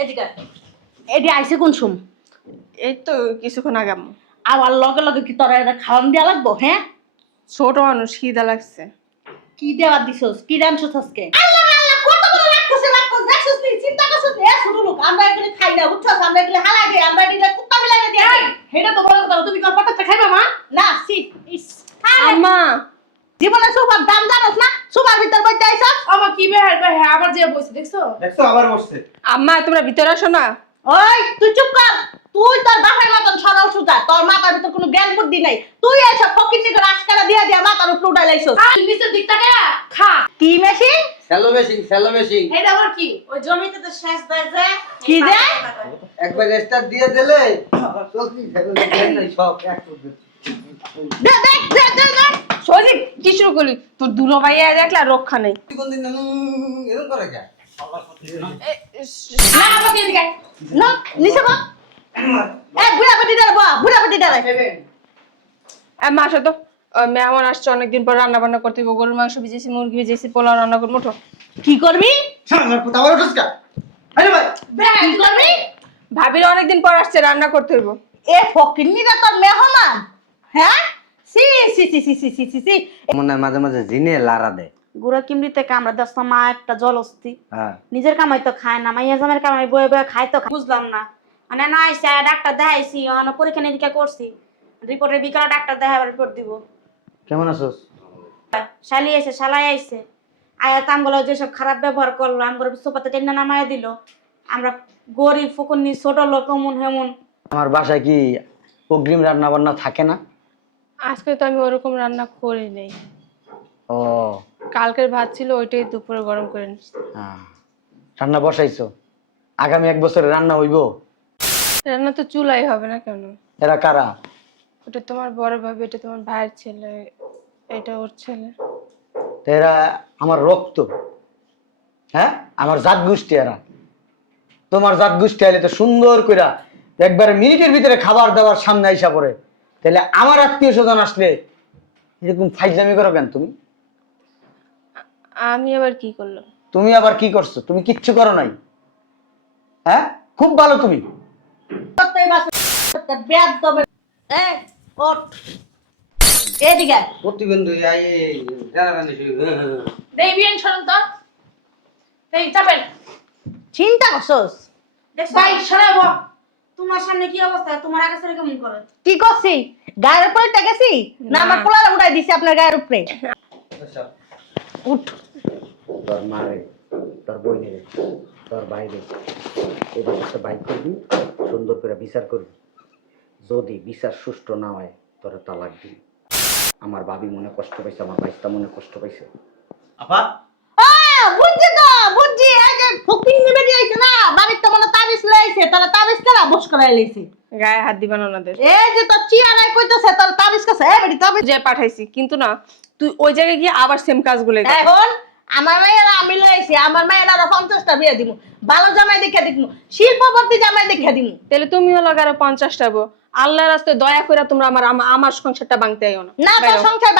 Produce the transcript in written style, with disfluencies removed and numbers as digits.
এদিকে এডি আইছে কোন সুম? এই তো কিছুক্ষণ আগে আম্মু। আর লগে লগে কি তোরা এটা খাওয়ান দেয়া লাগবো? হ্যাঁ, ছোট মানুষ খিদা লাগছে। কি দেওয়ার দিছস? কি রানছস আজকে? আল্লাহ আল্লাহ, কত বড় রাগ করছে, দেখছস নি? চিন্তা করছস নি? ছোট লোক আমরা এখানে খাই না, বুঝছস? আমরা এখানে হালাই দেই, আমরা দিলে কুত্তা বিলাই দেই। হেটা তো বড় কথা, তুমি কত পাতা খাইবা মা? না, সি ইস আম্মা জীবনে সুপার দাম জানোস না? সুপার ভিতর বইতে আইছস? আমার কি বেহার বেহার আবার যে বসে দেখছো? দেখছো আবার বসছে। আম্মা তোমরা ভিতরে আসো না। ওই তুই চুপ কর। তুই তোর বাপের মতন সরল সুজা, তোর মাথার ভিতর কোনো জ্ঞান বুদ্ধি নাই। তুই এসব ফকিন্নি করে আজকারা দিয়া দিয়া মাথার উপর উঠাই লাইছস। তুই নিচের দিক থেকে খা। কি মেশিন? স্যালো মেশিং এটা আবার কি? ওই জমিতে তো শেষ দেয় যে কি দেয়? একবার স্টার্ট দিয়ে দিলে চলতি নাই সব এক করবে। দে দে দে দে দে। সজি কি শুরু করলি? তোর দুলো ভাইয়া দেখলা রক্ষা নেই। কোন দিন এরকম করে কে? না আমাকে এদিকে না নিচে বা এ বুড়া বেটি দাঁড়া বা বুড়া বেটি দাঁড়া। আম্মা আসো তো। মেহমান আসছে, অনেকদিন পর রান্না বান্না করতে হবে। গরুর মাংস ভিজেছি, মুরগি ভিজেছি, পোলাও রান্না করবো। ওঠো। কি করবি? সামনে পুতা আবার উঠছ কা? আরে ভাই কি করবি? ভাবির অনেকদিন পর আসছে, রান্না করতে হইব। এ ফকিন্নিরা তোর মেহমান? হ্যাঁ, সি সি সি সি সি সি সি সি। মনে মাঝে মাঝে জিনে লারা দেয়। গুড়া কিমড়িতে কামড়া দস্ত মা একটা জলস্তি হ্যাঁ নিজের কামাই তো খায় না, মাইয়া জামের কামাই বয়ে বয়ে খায় তো বুঝলাম না। মানে না আইসা ডাক্তার দেখাইছি, পরীক্ষা নিরীক্ষা করছি, রিপোর্টের বিকালে ডাক্তার দেখাবার রিপোর্ট দিব। কেমন আছোস? শালি আইছে, শালাই আইছে, আয়া তামগুলো যেসব খারাপ ব্যবহার করলো, আমগুলো সোপাতে টেন্না নামায় দিল। আমরা গরিব ফকুন্নি ছোট লোক এমন হেমন। আমার বাসায় কি অগ্রিম রান্না বান্না থাকে না? আজকে তো আমি ওরকম রান্না করি নাই। ও কালকের ভাত ছিল, ওইটাই দুপুরে গরম করে নিচ্ছি। হ্যাঁ, রান্না বসাইছো? আগামী 1 বছরে রান্না হইব? রান্না তো চুলাই হবে না কেন? এরা কারা? ওটা তোমার বড় ভাবি, এটা তোমার ভাইয়ের ছেলে, এটা ওর ছেলে। তো এরা আমার রক্ত, হ্যাঁ, আমার জাত গোষ্ঠী। এরা তোমার জাত গোষ্ঠী আইলে তো সুন্দর কইরা একবারে মিনিটের ভিতরে খাবার দাবার সামনে আইসা পড়ে। তাহলে আমার আত্মীয় স্বজন আসলে এরকম ফাইজলামি করো কেন তুমি? আমি আবার কি করলাম? তুমি আবার কি করছো? তুমি কিচ্ছু করো নাই। হ্যাঁ, খুব ভালো তুমি। তোর বাস ব্যাগ দবে। এ ওঠ এদিকে। প্রতিবন্ধী আই জানানি দেই বিয়ান শরণ তো। দেই চাপেন। চিন্তা করছস? দেখছো ভাই সরাবো। তোমার সামনে কি অবস্থা, তোমার আগে ছেলে কেমন করে? কি করছি? গায়ের উপরে গেছি না আমার পোলারে উঠাই দিছি আপনার গায়ের উপরে? উঠ। তোর মারে, তোর বইনে, তোর বাইরে এবার একটা বাইক করবি, সুন্দর করে বিচার করবি। যদি বিচার সুষ্ঠু না হয় তোর তালাক দিবি। আমার ভাবি মনে কষ্ট পাইছে, আমার বাইস্তা মনে কষ্ট পাইছে। আপা বুঝছি তো বুঝছি। এই যে ফকিং বেরিয়ে আইছে না, বাড়িতে মনে তাবিজ লাইছে, তারা তাবিজ করা বস করাই লাইছে। গায়ে হাত দিবা না ওনাদের। এই যে তোর চিয়ারাই কইতাছে তোর তাবিজ কাছে, এ বেটি তাবিজ যে পাঠাইছি, কিন্তু না তুই ওই জায়গায় গিয়ে আবার সেম কাজগুলো কর। এখন আমার মায়েরা আমি লাইছি, আমার মায়েরা 50টা বিয়ে দিমু, ভালো জামাই দেখে দিমু, শিল্পপতি জামাই দেখে দিমু। তাহলে তুমিও লাগারো 50টা বউ। আল্লাহর রাস্তায় দয়া করে তোমরা আমার আমার সংসারটা ভাঙতে আইও না। না তোর সংসার